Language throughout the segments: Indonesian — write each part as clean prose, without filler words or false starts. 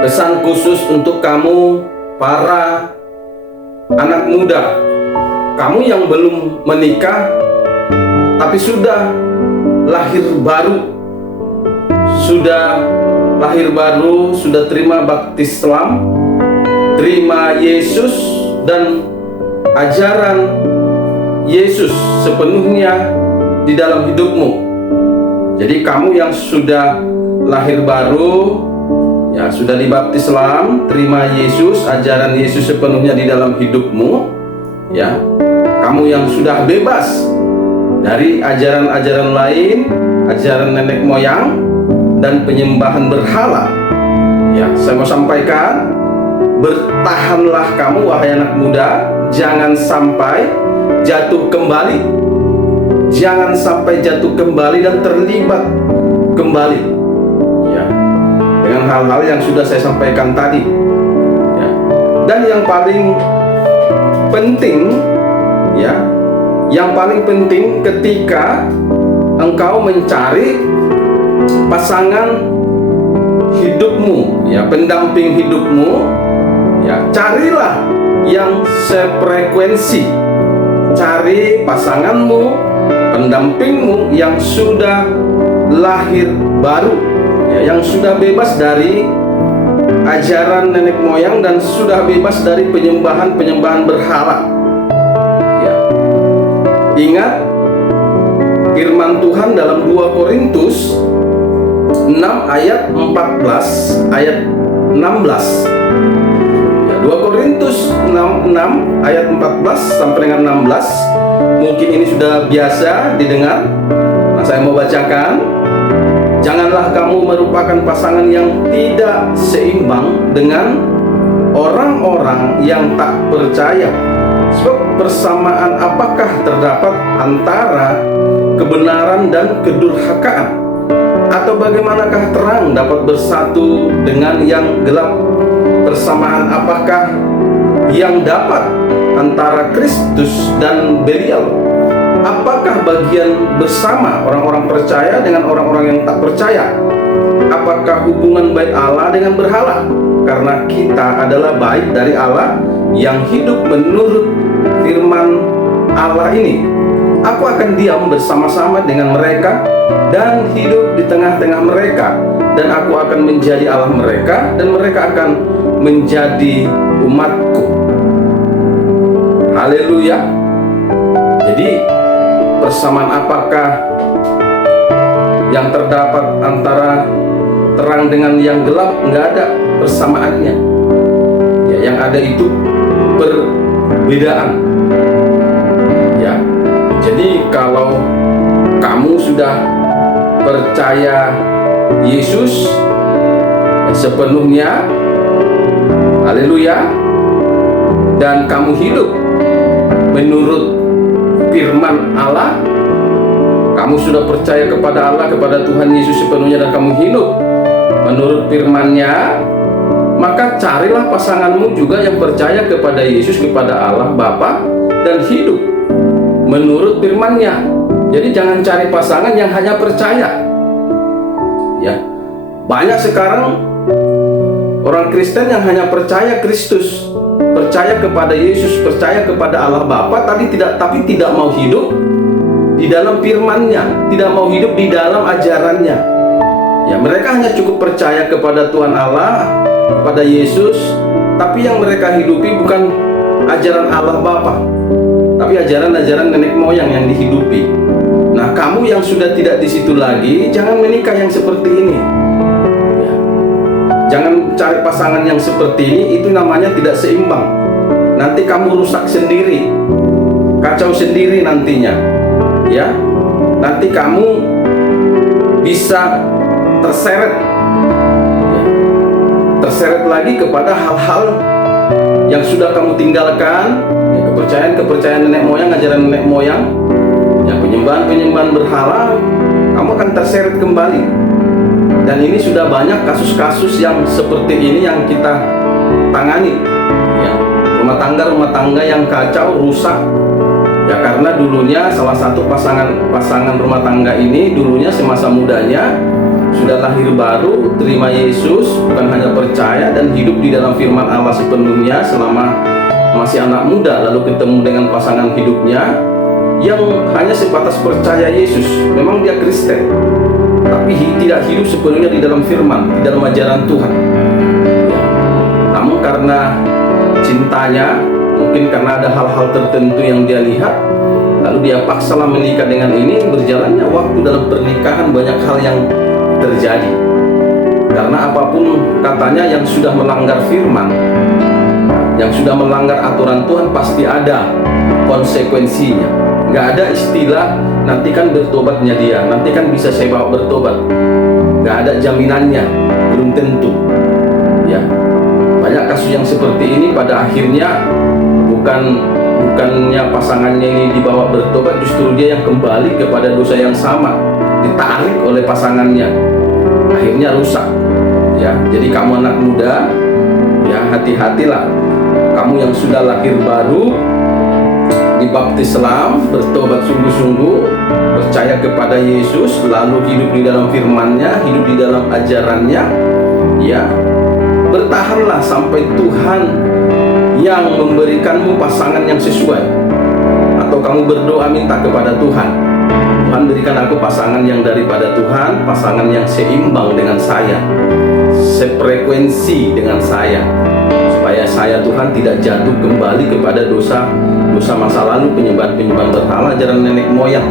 Pesan khusus untuk kamu para anak muda, kamu yang belum menikah tapi sudah lahir baru, sudah terima baptis Islam, terima Yesus dan ajaran Yesus sepenuhnya di dalam hidupmu. Jadi kamu yang sudah lahir baru, ya sudah dibaptis Islam, terima Yesus, ajaran Yesus sepenuhnya di dalam hidupmu, ya. Kamu yang sudah bebas dari ajaran-ajaran lain, ajaran nenek moyang dan penyembahan berhala. Ya, saya mau sampaikan, bertahanlah kamu wahai anak muda, jangan sampai jatuh kembali. Jangan sampai jatuh kembali dan terlibat kembali, ya, dengan hal-hal yang sudah saya sampaikan tadi, ya. Dan yang paling penting, ya, yang paling penting ketika engkau mencari pasangan hidupmu, ya, pendamping hidupmu, ya, carilah yang sefrekuensi. Cari pasanganmu, pendampingmu yang sudah lahir baru, ya, yang sudah bebas dari ajaran nenek moyang dan sudah bebas dari penyembahan berhala. Ya. Ingat firman Tuhan dalam 2 Korintus 6 ayat 14 ayat 16. 2 Korintus 6 ayat 14 sampai dengan 16. Mungkin ini sudah biasa didengar. Nah, saya mau bacakan. Janganlah kamu merupakan pasangan yang tidak seimbang dengan orang-orang yang tak percaya. Sebab persamaan apakah terdapat antara kebenaran dan kedurhakaan? Atau bagaimanakah terang dapat bersatu dengan yang gelap? Persamaan apakah yang dapat antara Kristus dan Belial? Apakah bagian bersama orang-orang percaya dengan orang-orang yang tak percaya? Apakah hubungan bait Allah dengan berhala? Karena kita adalah bait dari Allah yang hidup menurut firman Allah ini. Aku akan diam bersama-sama dengan mereka dan hidup di tengah-tengah mereka, dan aku akan menjadi Allah mereka dan mereka akan menjadi umatku. Haleluya. Jadi persamaan apakah yang terdapat antara terang dengan yang gelap? Enggak ada persamaannya, ya, yang ada itu perbedaan, ya. Jadi kalau kamu sudah percaya Yesus sepenuhnya, haleluya, dan kamu hidup menurut firman Allah, kamu sudah percaya kepada Allah, kepada Tuhan Yesus sepenuhnya, dan kamu hidup menurut firman-Nya, maka carilah pasanganmu juga yang percaya kepada Yesus, kepada Allah Bapa, dan hidup menurut firman-Nya. Jadi jangan cari pasangan yang hanya percaya. Ya, banyak sekarang orang Kristen yang hanya percaya Kristus, percaya kepada Yesus, percaya kepada Allah Bapa, tapi tidak mau hidup di dalam firman-Nya, tidak mau hidup di dalam ajarannya. Ya, mereka hanya cukup percaya kepada Tuhan Allah, kepada Yesus, tapi yang mereka hidupi bukan ajaran Allah Bapa, tapi ajaran-ajaran nenek moyang yang dihidupi. Nah, kamu yang sudah tidak di situ lagi, jangan menikah yang seperti ini. Ya. Jangan cari pasangan yang seperti ini, itu namanya tidak seimbang. Nanti kamu rusak sendiri, kacau sendiri nantinya. Ya, nanti kamu bisa terseret, ya, terseret lagi kepada hal-hal yang sudah kamu tinggalkan, ya, kepercayaan nenek moyang, ajaran nenek moyang, ya, penyembahan berhala, kamu akan terseret kembali. Dan ini sudah banyak kasus-kasus yang seperti ini yang kita tangani, ya, rumah tangga yang kacau, rusak, ya, karena dulunya salah satu pasangan rumah tangga ini dulunya semasa mudanya sudah sudah lahir baru, terima Yesus, bukan hanya percaya dan hidup di dalam firman Allah sepenuhnya selama masih anak muda, lalu ketemu dengan pasangan hidupnya yang hanya sebatas percaya Yesus, memang dia Kristen, tapi tidak hidup sepenuhnya di dalam firman, di dalam ajaran Tuhan. Ya. Namun karena cintanya, mungkin karena ada hal-hal tertentu yang dia lihat, lalu dia paksalah menikah dengan ini. Berjalannya waktu dalam pernikahan banyak hal yang terjadi. Karena apapun katanya yang sudah melanggar firman, yang sudah melanggar aturan Tuhan, pasti ada konsekuensinya. Nggak ada istilah nanti kan bertobatnya dia, nanti kan bisa saya bawa bertobat. Nggak ada jaminannya, belum tentu. Ya, banyak kasus yang seperti ini pada akhirnya bukannya pasangannya ini dibawa bertobat, justru dia yang kembali kepada dosa yang sama, ditarik oleh pasangannya, akhirnya rusak. Ya, jadi kamu anak muda, ya hati-hatilah. Kamu yang sudah lahir baru, dibaptis Islam, bertobat sungguh-sungguh, percaya kepada Yesus, lalu hidup di dalam firman-Nya, hidup di dalam ajarannya, ya bertahanlah sampai Tuhan yang memberikanmu pasangan yang sesuai. Atau kamu berdoa minta kepada Tuhan, Tuhan berikan aku pasangan yang daripada Tuhan, pasangan yang seimbang dengan saya, sefrekuensi dengan saya, supaya saya Tuhan tidak jatuh kembali kepada dosa masa lalu, penyembahan berhala, ajaran nenek moyang.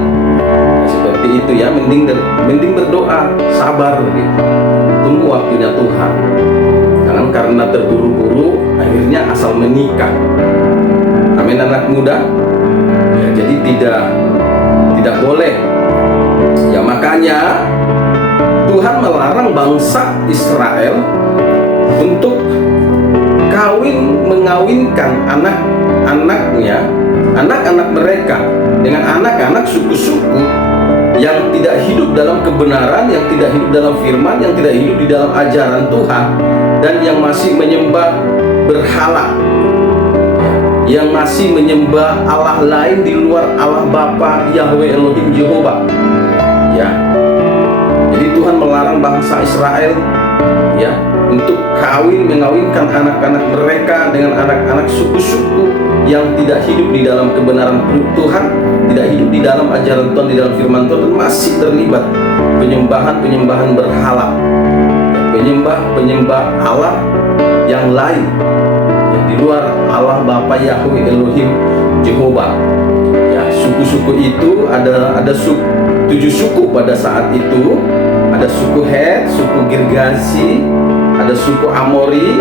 Seperti itu ya, mending berdoa, sabar gitu. Tunggu waktunya Tuhan. Jangan karena terburu-buru akhirnya asal menikah. Amin anak muda. Ya, jadi tidak boleh. Ya makanya Tuhan melarang bangsa Israel untuk mengawinkan anak-anak mereka dengan anak-anak suku-suku yang tidak hidup dalam kebenaran, yang tidak hidup dalam firman, yang tidak hidup di dalam ajaran Tuhan, dan yang masih menyembah berhala, yang masih menyembah Allah lain di luar Allah Bapa, Yahweh Elohim Jehovah. Ya, jadi Tuhan melarang bangsa Israel, ya, untuk mengawinkan anak-anak mereka dengan anak-anak suku-suku yang tidak hidup di dalam kebenaran Tuhan, tidak hidup di dalam ajaran Tuhan, di dalam firman Tuhan, dan masih terlibat penyembahan berhala, penyembah Allah yang lain, yang di luar Allah Bapa, Yahweh Elohim Jehovah. Ya, suku-suku itu ada 7 suku pada saat itu. Ada suku Het, suku Girgasi, ada suku Amori,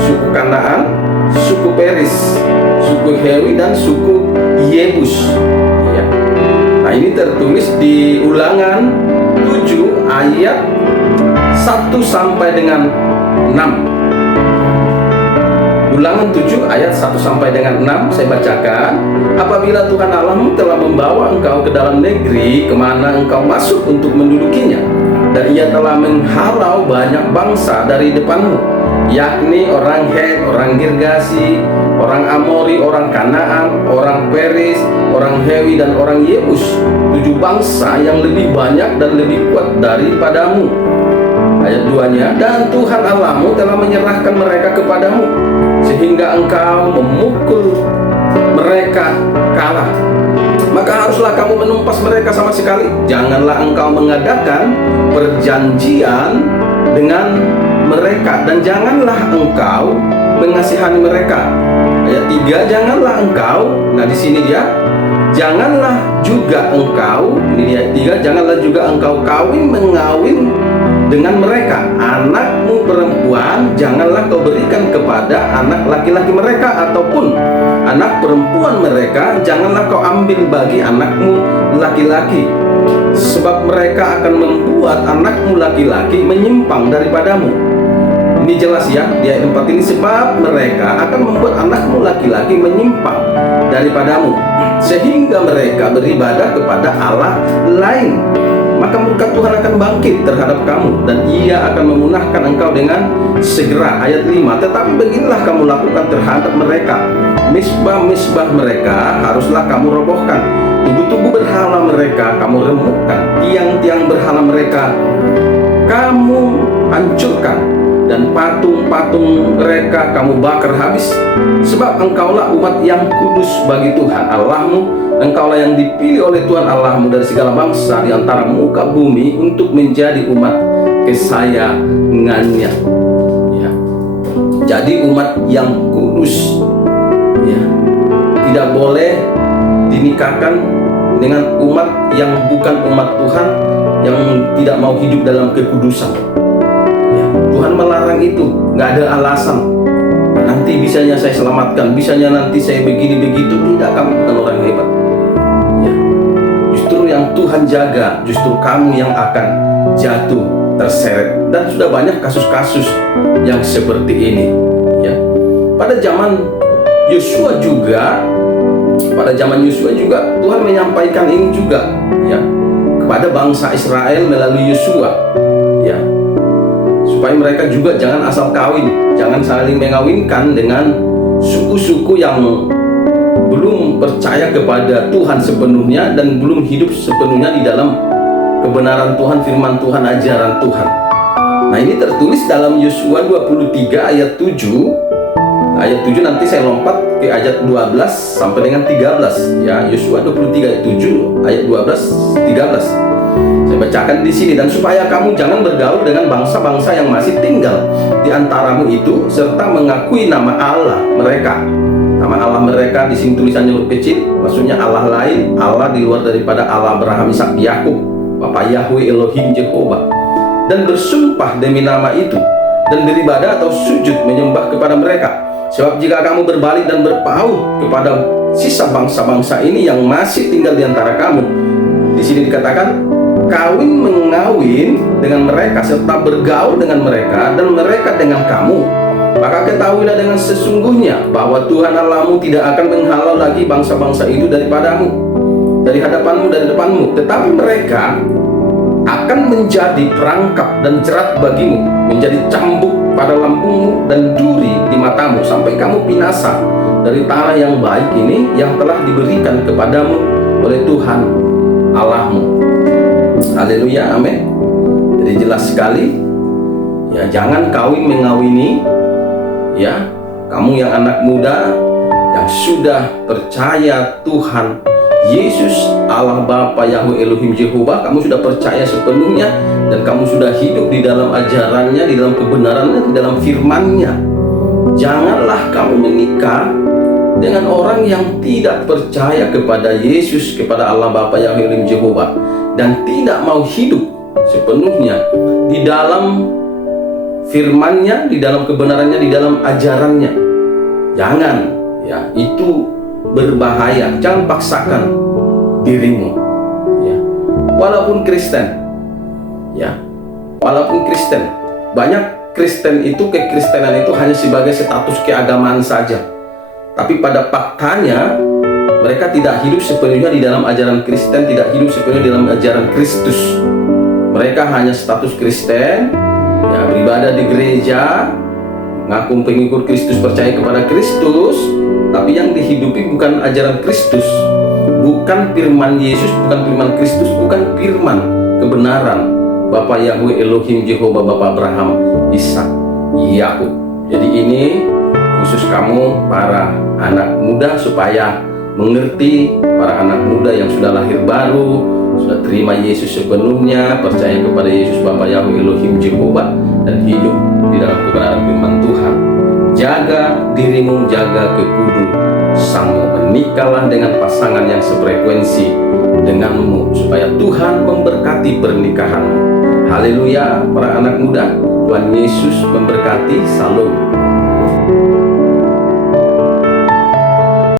suku Kanaan, suku Peris, suku Hewi, dan suku Yebus. Ya. Nah, ini tertulis di Ulangan 7 ayat 1 sampai dengan 6. Ulangan 7 ayat 1 sampai dengan 6, saya bacakan. Apabila Tuhan Allahmu telah membawa engkau ke dalam negeri kemana engkau masuk untuk mendudukinya, dan ia telah menghalau banyak bangsa dari depanmu, yakni orang Het, orang Girgasi, orang Amori, orang Kanaan, orang Peris, orang Hewi, dan orang Yebus, 7 bangsa yang lebih banyak dan lebih kuat daripadamu. Ayat 2-nya, dan Tuhan Allahmu telah menyerahkan mereka kepadamu, sehingga engkau memukul mereka kalah. Maka haruslah kamu menumpas mereka sama sekali. Janganlah engkau mengadakan perjanjian dengan mereka, dan janganlah engkau mengasihani mereka. Ayat 3, janganlah engkau, nah di sini dia, janganlah juga engkau, ini ayat 3, janganlah juga engkau mengawin dengan mereka. Anakmu perempuan janganlah kau berikan kepada anak laki-laki mereka, ataupun anak perempuan mereka janganlah kau ambil bagi anakmu laki-laki, sebab mereka akan membuat anakmu laki-laki menyimpang daripadamu. Ini jelas ya di ayat 4 ini, sebab mereka akan membuat anakmu laki-laki menyimpang daripadamu, sehingga mereka beribadah kepada Allah lain. Maka murka Tuhan akan bangkit terhadap kamu, dan ia akan memunahkan engkau dengan segera. Ayat 5, tetapi beginilah kamu lakukan terhadap mereka. Misbah-misbah mereka haruslah kamu robohkan, tugu-tugu berhala mereka kamu remukkan, tiang-tiang berhala mereka kamu hancurkan, dan patung-patung mereka kamu bakar habis. Sebab engkaulah umat yang kudus bagi Tuhan Allahmu. Engkaulah yang dipilih oleh Tuhan Allahmu dari segala bangsa di antara muka bumi untuk menjadi umat kesayangannya. Ya. Jadi umat yang kudus, ya, tidak boleh dinikahkan dengan umat yang bukan umat Tuhan, yang tidak mau hidup dalam kekudusan. Ya, Tuhan melarang itu, nggak ada alasan. Nanti bisanya saya selamatkan, bisanya nanti saya begini begitu. Tidak, kamu bukan orang hebat. Ya, justru yang Tuhan jaga, justru kamu yang akan jatuh terseret. Dan sudah banyak kasus-kasus yang seperti ini. Ya, pada zaman Yosua juga Tuhan menyampaikan ini juga, ya, kepada bangsa Israel melalui Yosua, ya, supaya mereka juga jangan asal kawin, jangan saling mengawinkan dengan suku-suku yang belum percaya kepada Tuhan sepenuhnya dan belum hidup sepenuhnya di dalam kebenaran Tuhan, firman Tuhan, ajaran Tuhan. Nah, ini tertulis dalam Yosua 23 ayat 7. Ayat 7 nanti saya lompat ke ayat 12 sampai dengan 13, ya. Yosua 23 ayat 7, ayat 12, 13. Saya bacakan di sini. Dan supaya kamu jangan bergaul dengan bangsa-bangsa yang masih tinggal di antaramu itu, serta mengakui nama Allah mereka. Nama Allah mereka di sini tulisannya huruf kecil, maksudnya Allah lain, Allah di luar daripada Allah Abraham, Ishak, Yakub, Bapa Yahweh Elohim Jehovah. Dan bersumpah demi nama itu, dan beribadah atau sujud menyembah kepada mereka. Sebab jika kamu berbalik dan berpaut kepada sisa bangsa-bangsa ini yang masih tinggal di antara kamu, di sini dikatakan kawin mengawin dengan mereka serta bergaul dengan mereka dan mereka dengan kamu, maka ketahuilah dengan sesungguhnya bahwa Tuhan Allahmu tidak akan menghalau lagi bangsa-bangsa itu daripadamu, dari hadapanmu, dari depanmu, tetapi mereka akan menjadi perangkap dan jerat bagimu, menjadi cambuk pada lambungmu dan duri di matamu, sampai kamu binasa dari tanah yang baik ini yang telah diberikan kepadamu oleh Tuhan Allahmu. Haleluya, amin. Jadi jelas sekali, ya, jangan kawin mengawini, ya, kamu yang anak muda yang sudah percaya Tuhan Yesus Allah Bapa Yahweh Elohim Jehovah, kamu sudah percaya sepenuhnya dan kamu sudah hidup di dalam ajarannya, di dalam kebenarannya, di dalam firman-Nya. Janganlah kamu menikah dengan orang yang tidak percaya kepada Yesus, kepada Allah Bapa Yahweh Elohim Jehovah, dan tidak mau hidup sepenuhnya di dalam firman-Nya, di dalam kebenarannya, di dalam ajarannya. Jangan, ya, itu berbahaya. Jangan paksakan dirimu, ya. Walaupun Kristen, ya, walaupun Kristen, banyak Kristen itu, kekristenan itu hanya sebagai status keagamaan saja, tapi pada faktanya mereka tidak hidup sepenuhnya di dalam ajaran Kristen, tidak hidup sepenuhnya di dalam ajaran Kristus. Mereka hanya status Kristen, ya, beribadah di gereja, ngaku pengikut Kristus, percaya kepada Kristus, tapi yang dihidupi bukan ajaran Kristus, bukan firman Yesus, bukan firman Kristus, bukan firman kebenaran Bapa Yahweh Elohim Jehovah, Bapa Abraham, Ishak, Yakub. Jadi ini khusus kamu para anak muda, supaya mengerti, para anak muda yang sudah lahir baru, sudah terima Yesus sepenuhnya, percaya kepada Yesus Bapa Yahweh Elohim Jehovah, dan hidup di dalam kebenaran firman Tuhan. Jaga dirimu, jaga kekudusanmu, menikahlah dengan pasangan yang sefrekuensi denganmu, supaya Tuhan memberkati pernikahanmu. Haleluya, para anak muda, Tuhan Yesus memberkati. Salam.